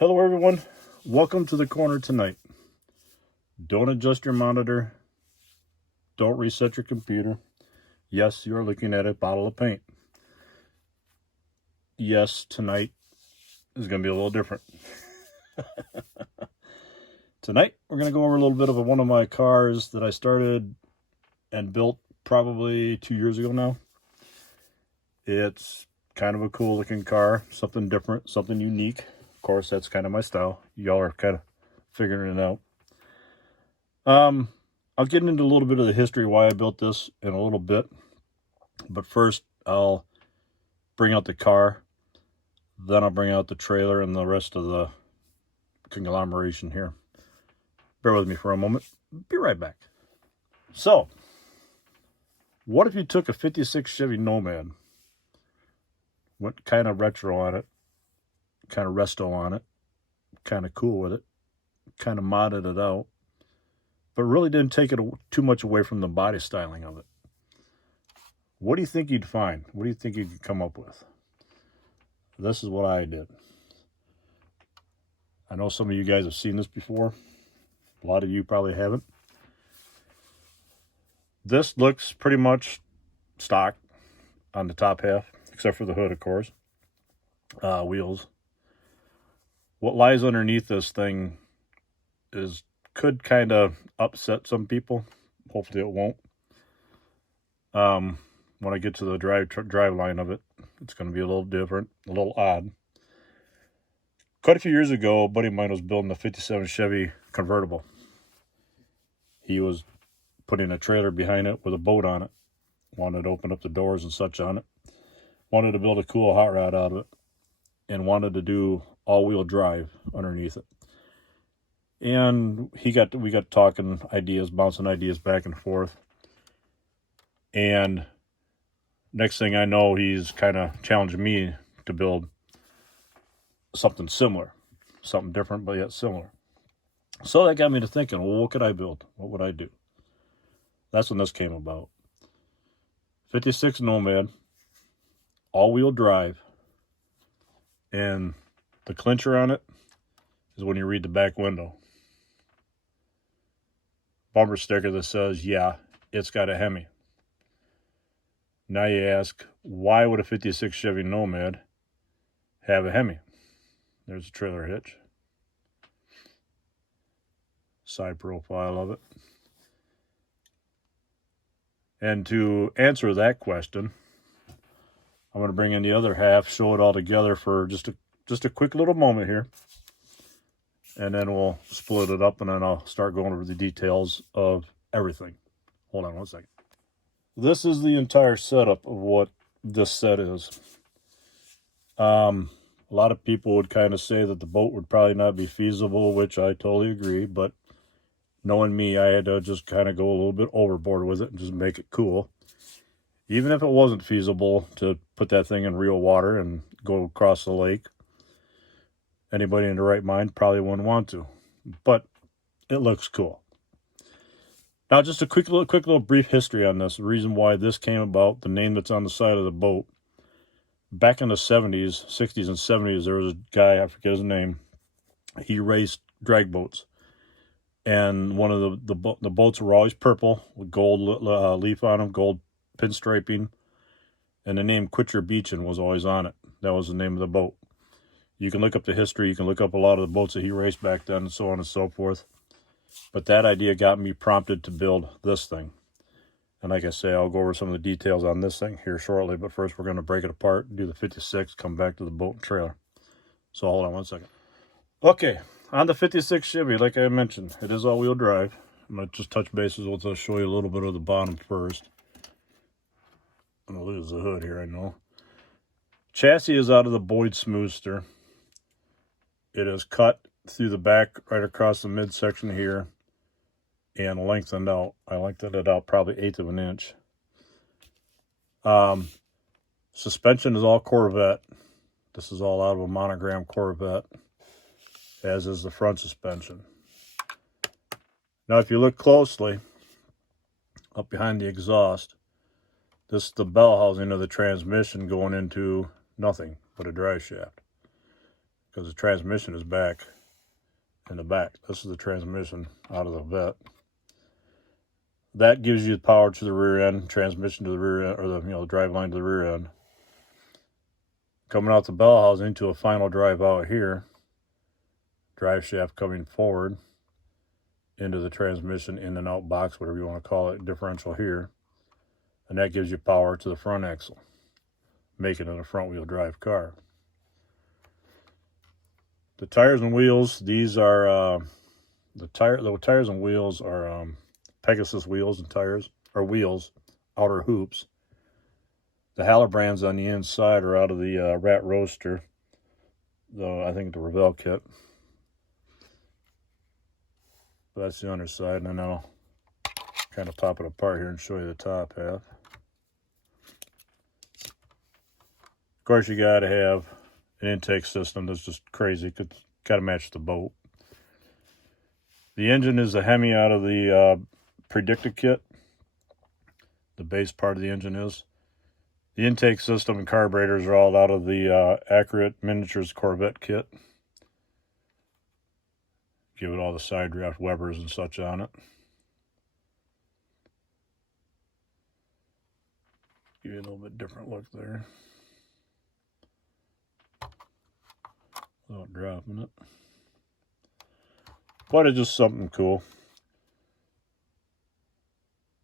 Hello everyone, welcome to the corner tonight. Don't adjust your monitor, don't reset your computer. Yes, you're looking at a bottle of paint. Yes, tonight is going to be a little different. Tonight, we're going to go over a little bit of one of my cars that I started and built probably 2 years ago now. It's kind of a cool looking car, something different, something unique. Of course, that's kind of my style. Y'all are kind of figuring it out. I'll get into a little bit of the history why I built this in a little bit. But first, I'll bring out the car. Then I'll bring out the trailer and the rest of the conglomeration here. Bear with me for a moment. Be right back. So, what if you took a 56 Chevy Nomad, went kind of retro on it, kind of resto on it, kind of cool with it, kind of modded it out, but really didn't take it too much away from the body styling of it? What do you think you'd find? What do you think you could come up with? This is what I did. I know some of you guys have seen this before. A lot of you probably haven't. This looks pretty much stock on the top half, except for the hood, of course. Wheels. What lies underneath this thing could kind of upset some people. Hopefully it won't. When I get to the drive line of it, it's going to be a little different, a little odd. Quite a few years ago, a buddy of mine was building a 57 Chevy convertible. He was putting a trailer behind it with a boat on it. Wanted to open up the doors and such on it. Wanted to build a cool hot rod out of it. And wanted to do all-wheel drive underneath it. And we got talking ideas, bouncing ideas back and forth. And next thing I know, he's kind of challenging me to build something similar, something different, but yet similar. So that got me to thinking, well, what could I build? What would I do? That's when this came about. 56 Nomad, all-wheel drive, and the clincher on it is when you read the back window. Bumper sticker that says, yeah, it's got a Hemi. Now you ask, why would a 56 Chevy Nomad have a Hemi? There's a trailer hitch. Side profile of it. And to answer that question, I'm going to bring in the other half, show it all together for just a quick little moment here. And then we'll split it up, and then I'll start going over the details of everything. Hold on one second. This is the entire setup of what this set is. A lot of people would kind of say that the boat would probably not be feasible, which I totally agree. But knowing me, I had to just kind of go a little bit overboard with it and just make it cool. Even if it wasn't feasible to put that thing in real water and go across the lake, anybody in their right mind probably wouldn't want to. But it looks cool. Now, just a quick little brief history on this. The reason why this came about, the name that's on the side of the boat. Back in the 70s, 60s and 70s, there was a guy, I forget his name. He raced drag boats. And one of the boats were always purple with gold leaf on them, gold pinstriping. And the name Quit Your Beachin' was always on it. That was the name of the boat. You can look up the history. You can look up a lot of the boats that he raced back then and so on and so forth. But that idea got me prompted to build this thing. And like I say, I'll go over some of the details on this thing here shortly. But first, we're going to break it apart, do the 56, come back to the boat and trailer. So hold on one second. Okay, on the 56 Chevy, like I mentioned, it is all-wheel drive. I'm going to just touch bases with to show you a little bit of the bottom first. I'm going to lose the hood here, I know. Chassis is out of the Boyd Smoothster. It is cut through the back right across the midsection here and lengthened out. I lengthened it out probably 1/8 of an inch. Suspension is all Corvette. This is all out of a monogram Corvette, as is the front suspension. Now, if you look closely, up behind the exhaust, this is the bell housing of the transmission going into nothing but a drive shaft. because the transmission is back in the back. This is the transmission out of the vet. That gives you the power to the rear end, transmission to the rear end, or the drive line to the rear end. Coming out the bell housing into a final drive out here, drive shaft coming forward into the transmission in and out box, whatever you want to call it, differential here. And that gives you power to the front axle, making it a front wheel drive car. The tires and wheels, these are the tires and wheels are Pegasus wheels and tires, or wheels, outer hoops. The Halibrands on the inside are out of the Rat Roadster, I think the Revell kit. But that's the underside, and then I'll kind of pop it apart here and show you the top half. Of course, you got to have an intake system that's just crazy. Got to match the boat. The engine is a Hemi out of the Predicted kit. The base part of the engine is. The intake system and carburetors are all out of the Accurate Miniatures Corvette kit. Give it all the side draft Webers and such on it. Give you a little bit different look there. Without dropping it. But it's just something cool.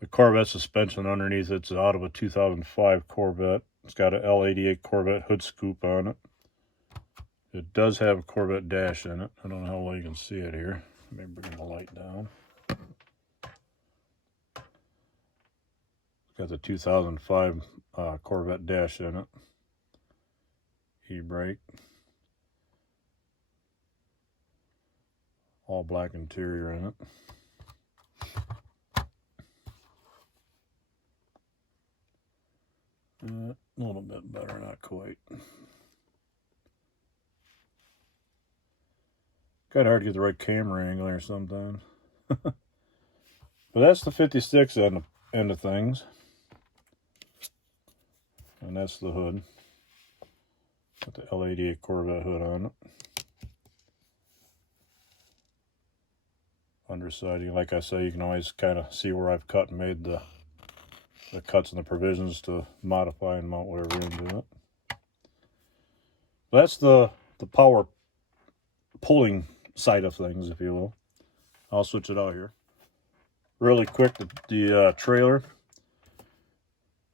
The Corvette suspension underneath it's out of a 2005 Corvette. It's got an L88 Corvette hood scoop on it. It does have a Corvette dash in it. I don't know how well you can see it here. Let me bring the light down. It's got the 2005 Corvette dash in it. E-brake. All black interior in it. A little bit better, not quite. Kind of hard to get the right camera angle there sometimes. But that's the 56 end of things. And that's the hood. Got the L88 Corvette hood on it. Underside, like I say, you can always kind of see where I've cut and made the cuts and the provisions to modify and mount whatever into it. That's the power pulling side of things, if you will. I'll switch it out here. Really quick, the trailer.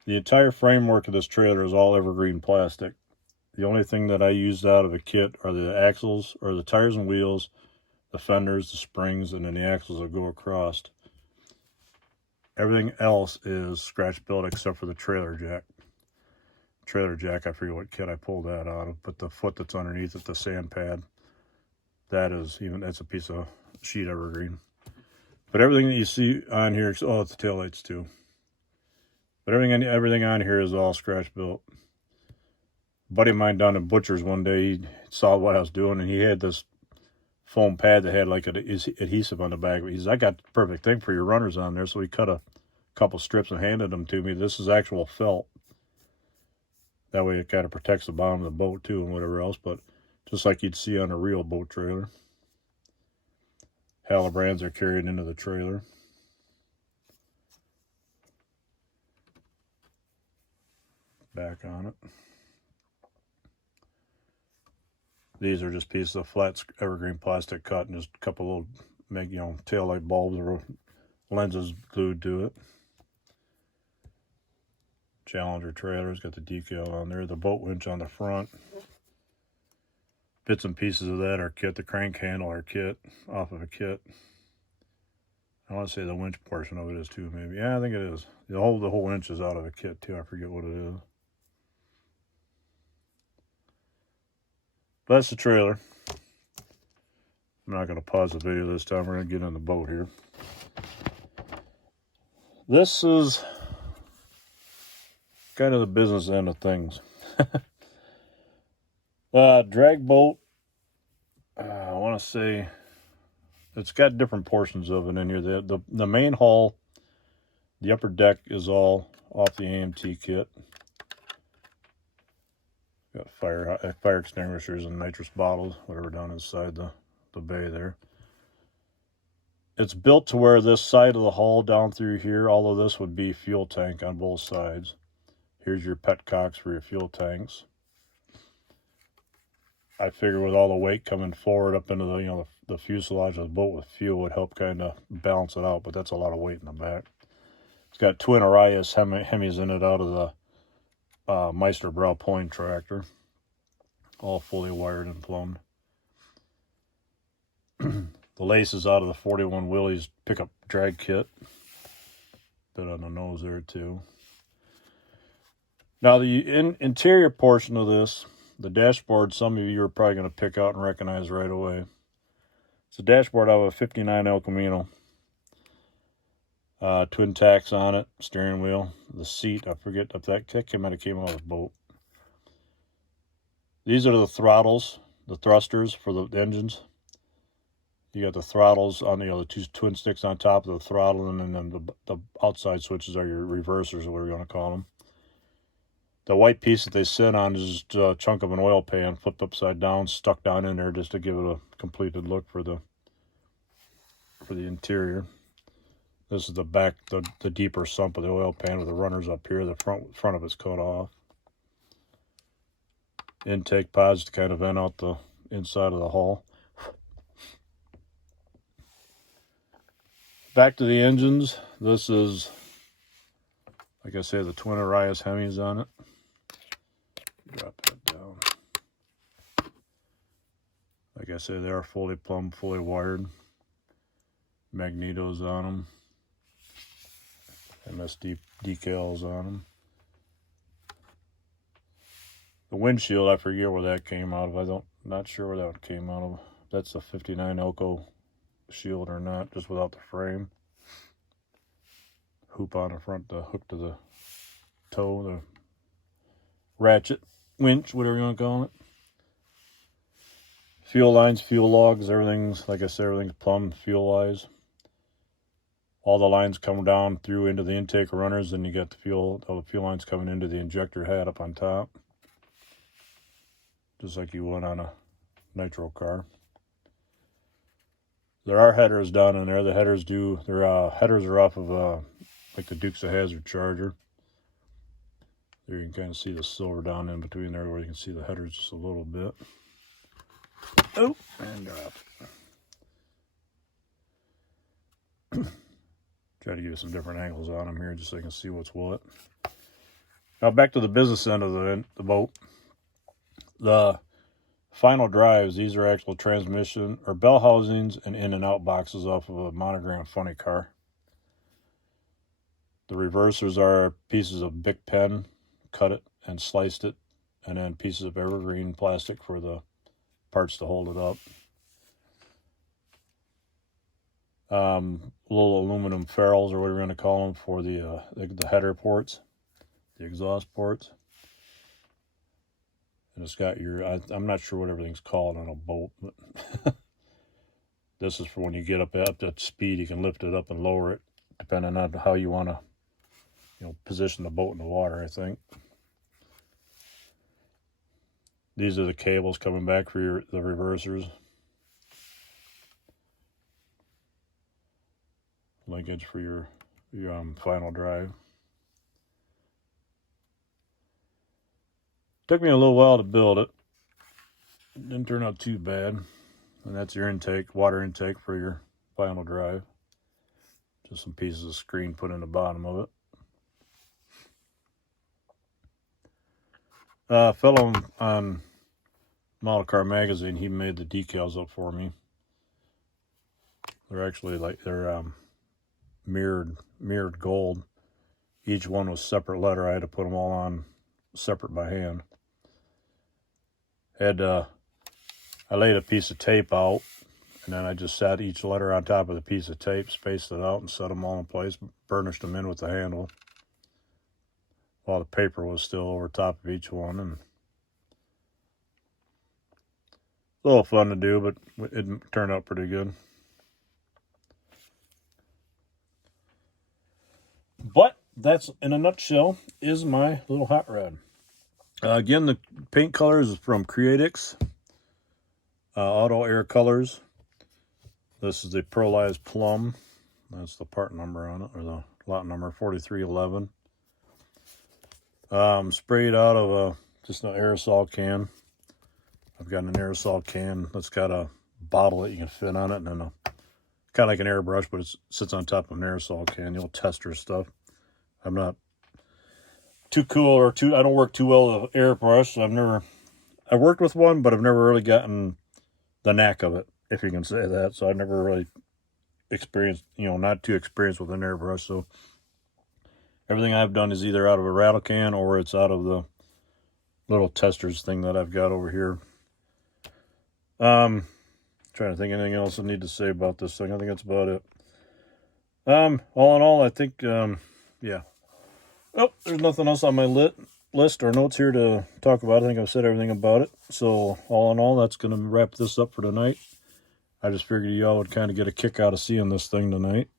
The entire framework of this trailer is all evergreen plastic. The only thing that I used out of a kit are the axles, or the tires and wheels, the fenders, the springs, and then the axles that go across. Everything else is scratch built except for the trailer jack. Trailer jack, I forget what kit I pulled that out of, but the foot that's underneath it, the sand pad, that's a piece of sheet evergreen. But everything that you see on here, it's the taillights too. But everything on here is all scratch built. A buddy of mine down at Butcher's one day, he saw what I was doing, and he had this foam pad that had like an adhesive on the back. He says, I got the perfect thing for your runners on there. So he cut a couple strips and handed them to me. This is actual felt. That way it kind of protects the bottom of the boat too and whatever else. But just like you'd see on a real boat trailer. Halibrands are carried into the trailer. Back on it. These are just pieces of flat evergreen plastic cut and just a couple little, tail light bulbs or lenses glued to it. Challenger trailer's got the decal on there. The boat winch on the front. Bits and pieces of that are kit. The crank handle are kit, off of a kit. I want to say the winch portion of it is too, maybe. Yeah, I think it is. The whole winch is out of a kit too. I forget what it is. But that's the trailer. I'm not going to pause the video this time. We're going to get in the boat here. This is kind of the business end of things. Drag boat, I want to say it's got different portions of it in here. The main hull, the upper deck is all off the AMT kit. Got fire extinguishers and nitrous bottles, whatever, down inside the bay there. It's built to where this side of the hull down through here, all of this would be fuel tank on both sides. Here's your petcocks for your fuel tanks. I figure with all the weight coming forward up into the fuselage of the boat with fuel would help kind of balance it out, but that's a lot of weight in the back. It's got twin Arias Hemis in it out of the Meister Brau Point tractor, all fully wired and plumbed. The laces out of the 41 Willys pickup drag kit. Bit on the nose there too. Now the interior portion of this, the dashboard, some of you are probably going to pick out and recognize right away. It's a dashboard out of a 59 El Camino. Twin tacks on it, steering wheel. The seat, I forget if that might have came out of the boat. These are the throttles, the thrusters for the engines. You got the throttles on the two twin sticks on top of the throttle, and then the outside switches are your reversers, or whatever you want to call them. The white piece that they sit on is just a chunk of an oil pan flipped upside down, stuck down in there just to give it a completed look for the interior. This is the back, the deeper sump of the oil pan with the runners up here. The front of it's cut off. Intake pods to kind of vent out the inside of the hull. Back to the engines. This is, like I say, the twin Arias Hemis on it. Drop that down. Like I say, they are fully plumbed, fully wired. Magnetos on them. MSD decals on them. The windshield, I forget where that came out of. Not sure where that came out of. That's a 59 Elco shield or not, just without the frame. Hoop on the front, the hook to the toe, the ratchet, winch, whatever you want to call it. Fuel lines, fuel logs, everything's, like I said, everything's plumbed fuel-wise. All the lines come down through into the intake runners, and you got all the fuel lines coming into the injector head up on top. Just like you would on a nitro car. There are headers down in there. The headers headers are off of like the Dukes of Hazzard Charger. There you can kind of see the silver down in between there where you can see the headers just a little bit. Oh, and drop. Try to give you some different angles on them here just so you can see what's what. Now back to the business end of the boat. The final drives, these are actual transmission or bell housings and in and out boxes off of a monogram funny car. The reversers are pieces of Bic pen, cut it and sliced it, and then pieces of evergreen plastic for the parts to hold it up. Little aluminum ferrules, or whatever you're going to call them, for the header ports, the exhaust ports. And it's got I'm not sure what everything's called on a boat, but this is for when you get up to speed, you can lift it up and lower it, depending on how you want to, position the boat in the water, I think. These are the cables coming back for the reversers. Linkage for your final drive. Took me a little while to build it. It didn't turn out too bad. And that's your intake, water intake for your final drive. Just some pieces of screen put in the bottom of it. A fellow on Model Car Magazine, he made the decals up for me. They're actually mirrored gold. Each one was separate letter. I had to put them all on separate by hand. I laid a piece of tape out, and then I just sat each letter on top of the piece of tape, spaced it out, and set them all in place, burnished them in with the handle, while the paper was still over top of each one. And a little fun to do, but it turned out pretty good. But that's, in a nutshell, is my little hot rod. Again, the paint colors is from Creatix, Auto Air Colors. This is the Pearlized Plum. That's the part number on it, or the lot number 4311. Sprayed out of just an aerosol can. I've got an aerosol can that's got a bottle that you can fit on it, and then kind of like an airbrush, but it sits on top of an aerosol can. The old tester stuff. I'm not too cool or I don't work too well with an airbrush. I worked with one, but I've never really gotten the knack of it, if you can say that. So I've never really experienced, not too experienced with an airbrush. So everything I've done is either out of a rattle can or it's out of the little testers thing that I've got over here. Trying to think anything else I need to say about this thing. I think that's about it. All in all, I think, yeah. Oh, there's nothing else on my list or notes here to talk about. I think I've said everything about it. So all in all, that's going to wrap this up for tonight. I just figured y'all would kind of get a kick out of seeing this thing tonight.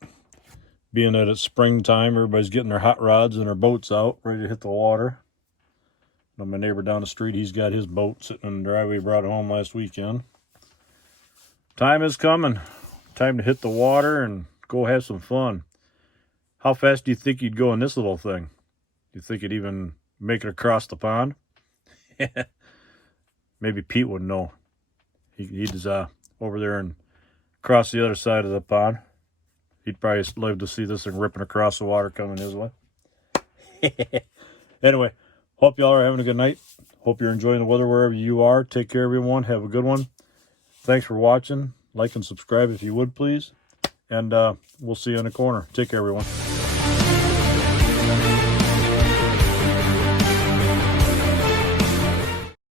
Being that it's springtime, everybody's getting their hot rods and their boats out, ready to hit the water. Now, my neighbor down the street, he's got his boat sitting in the driveway. He brought it home last weekend. Time is coming. Time to hit the water and go have some fun. How fast do you think you'd go in this little thing? Do you think you'd even make it across the pond? Maybe Pete would know. He's over there and across the other side of the pond. He'd probably live to see this thing ripping across the water coming his way. Anyway, hope y'all are having a good night. Hope you're enjoying the weather wherever you are. Take care, everyone. Have a good one. Thanks for watching. Like and subscribe if you would, please. And we'll see you in the corner. Take care, everyone.